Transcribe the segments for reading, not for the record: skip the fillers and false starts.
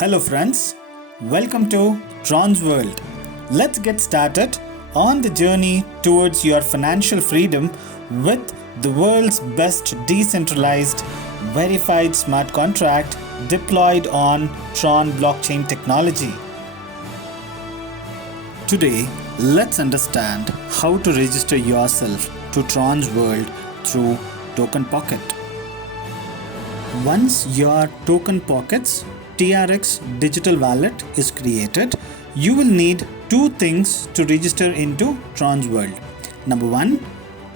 Hello friends, welcome to Tron's World. Let's get started on the journey towards your financial freedom with the world's best decentralized verified smart contract deployed on Tron blockchain technology. Today, let's understand how to register yourself to Tron's World through Token Pocket. Once your Token Pocket's TRX digital wallet is created, you will need two things to register into Tron's World. Number one,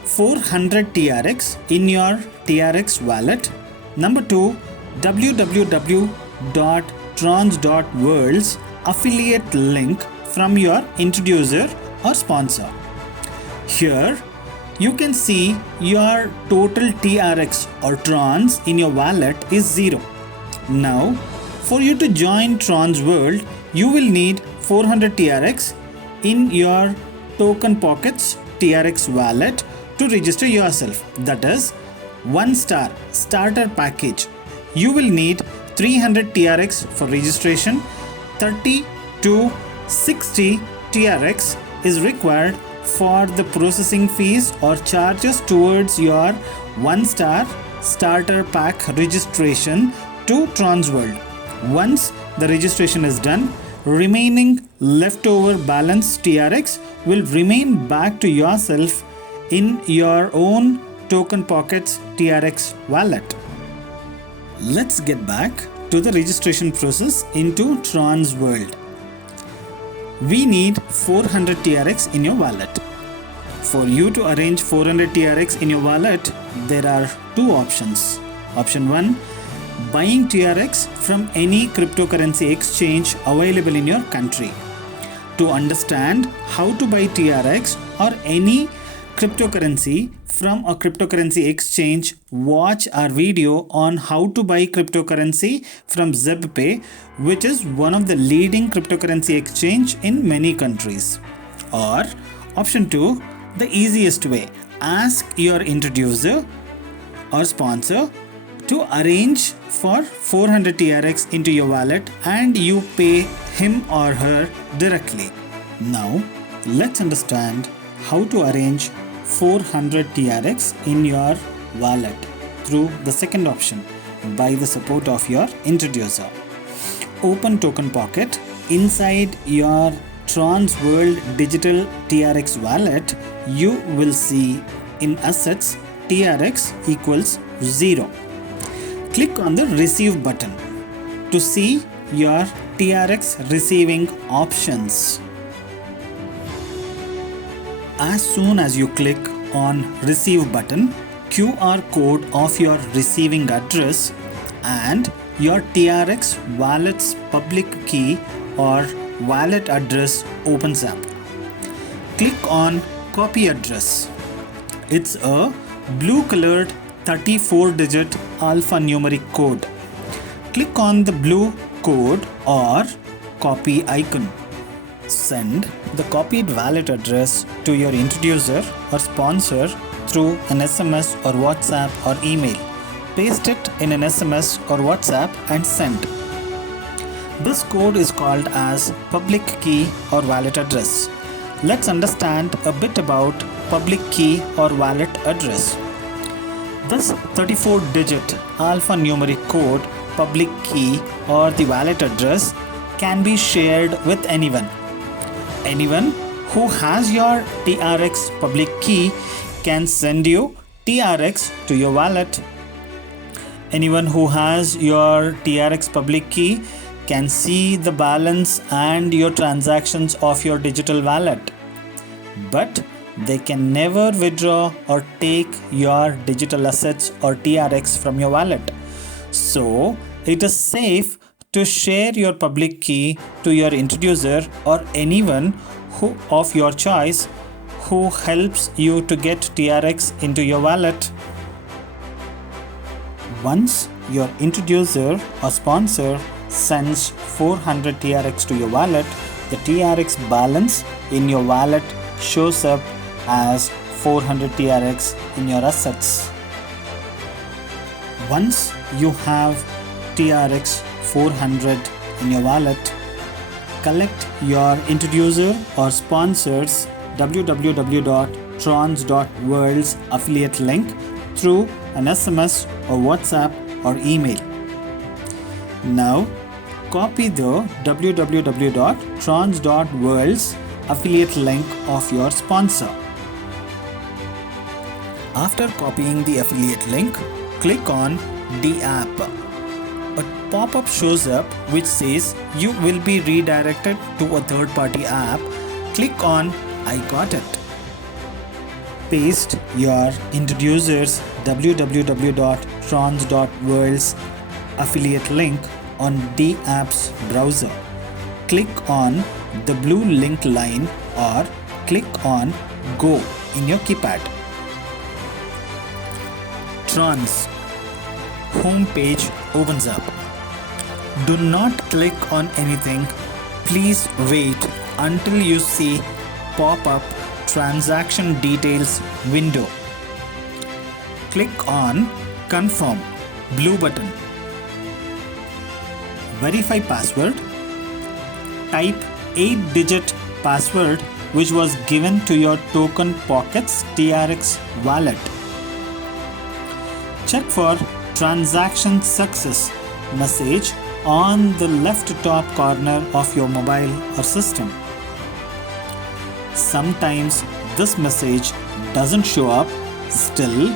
400 TRX in your TRX wallet. Number two, www.trons.world's affiliate link from your introducer or sponsor. Here, you can see your total TRX or Trons in your wallet is 0. Now, for you to join Tron's World, you will need 400 TRX in your Token Pockets TRX wallet to register yourself. That is 1 star starter package. You will need 300 TRX for registration. 30 to 60 TRX is required for the processing fees or charges towards your 1 star starter pack registration to Tron's World. Once the registration is done, remaining leftover balance TRX will remain back to yourself in your own Token Pockets TRX wallet. Let's get back to the registration process into Tron's World. We need 400 TRX in your wallet. For you to arrange 400 TRX in your wallet, there are two options. Option 1, buying TRX from any cryptocurrency exchange available in your country. To understand how to buy TRX or any cryptocurrency from a cryptocurrency exchange, watch our video on how to buy cryptocurrency from ZebPay, which is one of the leading cryptocurrency exchange in many countries. Or option 2, the easiest way, ask your introducer or sponsor to arrange for 400 TRX into your wallet and you pay him or her directly. Now, let's understand how to arrange 400 TRX in your wallet through the second option by the support of your introducer. Open Token Pocket. Inside your Tron's World digital TRX wallet, you will see in assets TRX equals 0. Click on the receive button to see your TRX receiving options. As soon as you click on receive button, QR code of your receiving address and your TRX wallet's public key or wallet address opens up. Click on copy address. It's a blue colored 34-digit alphanumeric code. Click on the blue code or copy icon. Send the copied wallet address to your introducer or sponsor through an SMS or WhatsApp or email. Paste it in an SMS or WhatsApp and send. This code is called as public key or wallet address. Let's understand a bit about public key or wallet address. This 34-digit alphanumeric code, public key or the wallet address can be shared with anyone. Anyone who has your TRX public key can send you TRX to your wallet. Anyone who has your TRX public key can see the balance and your transactions of your digital wallet. But they can never withdraw or take your digital assets or TRX from your wallet. So, it is safe to share your public key to your introducer or anyone who of your choice who helps you to get TRX into your wallet. Once your introducer or sponsor sends 400 TRX to your wallet, the TRX balance in your wallet shows up as 400 TRX in your assets. Once you have TRX 400 in your wallet, collect your introducer or sponsor's www.trons.world's affiliate link through an SMS or WhatsApp or email. Now, copy the www.trons.world's affiliate link of your sponsor. After copying the affiliate link, click on DApp. A pop-up shows up which says you will be redirected to a third-party app. Click on I got it. Paste your introducer's www.trons.world's affiliate link on DApp's browser. Click on the blue link line or click on Go in your keypad. Trons homepage opens up. Do not click on anything. Please wait until you see pop-up transaction details window. Click on Confirm blue button. Verify password. Type 8-digit password which was given to your Token Pockets TRX wallet. Check for transaction success message on the left top corner of your mobile or system. Sometimes this message doesn't show up. Still,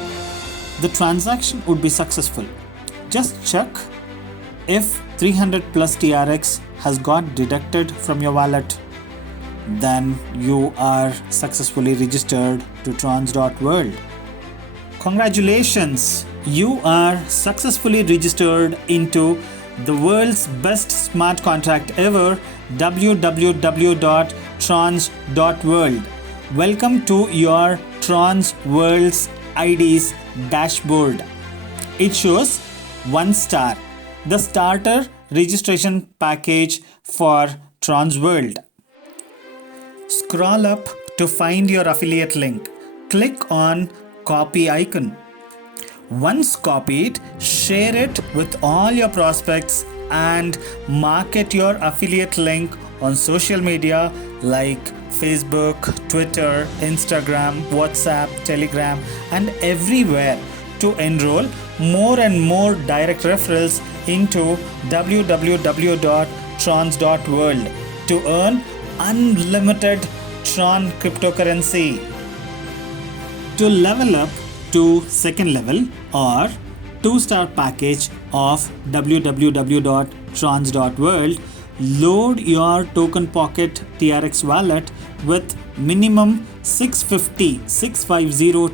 the transaction would be successful. Just check if 300 plus TRX has got deducted from your wallet. Then you are successfully registered to trons.world. Congratulations! You are successfully registered into the world's best smart contract ever, www.trons.world. Welcome to your Trons World's ID's dashboard. It shows 1 star, the starter registration package for Trons World. Scroll up to find your affiliate link. Click on copy icon. Once copied, share it with all your prospects and market your affiliate link on social media like Facebook, Twitter, Instagram, WhatsApp, Telegram, and everywhere to enroll more and more direct referrals into www.trons.world to earn unlimited Tron cryptocurrency. To level up to second level or 2-star package of www.trons.world, load your Token Pocket TRX wallet with minimum 650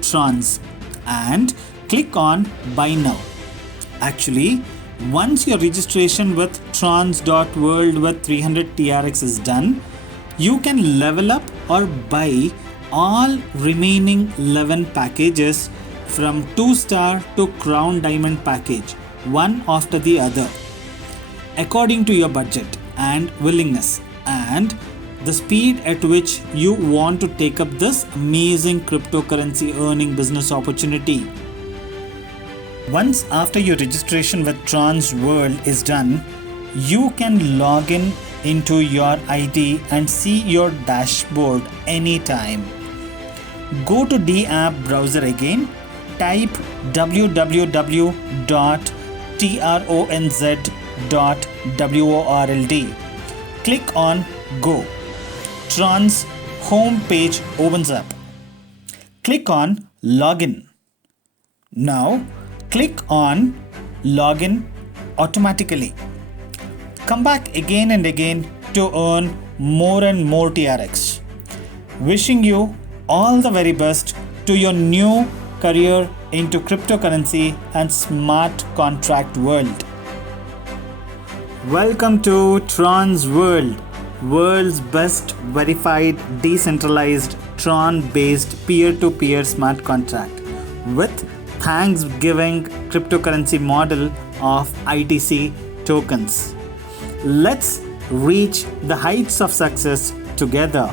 Trons and click on Buy Now. Actually, once your registration with trons.world with 300 TRX is done, you can level up or buy all remaining 11 packages from 2-star to Crown Diamond package, one after the other, according to your budget and willingness and the speed at which you want to take up this amazing cryptocurrency earning business opportunity. Once after your registration with Trons World is done, you can log in into your ID and see your dashboard anytime. Go to DApp browser again, type www.tronz.world. Click on Go. Trons home page opens up. Click on Login. Now click on Login automatically. Come back again and again to earn more and more TRX. Wishing you all the very best to your new career into cryptocurrency and smart contract world. Welcome to Trons World, world's best verified decentralized Tron-based peer-to-peer smart contract with Thanksgiving cryptocurrency model of ITC tokens. Let's reach the heights of success together.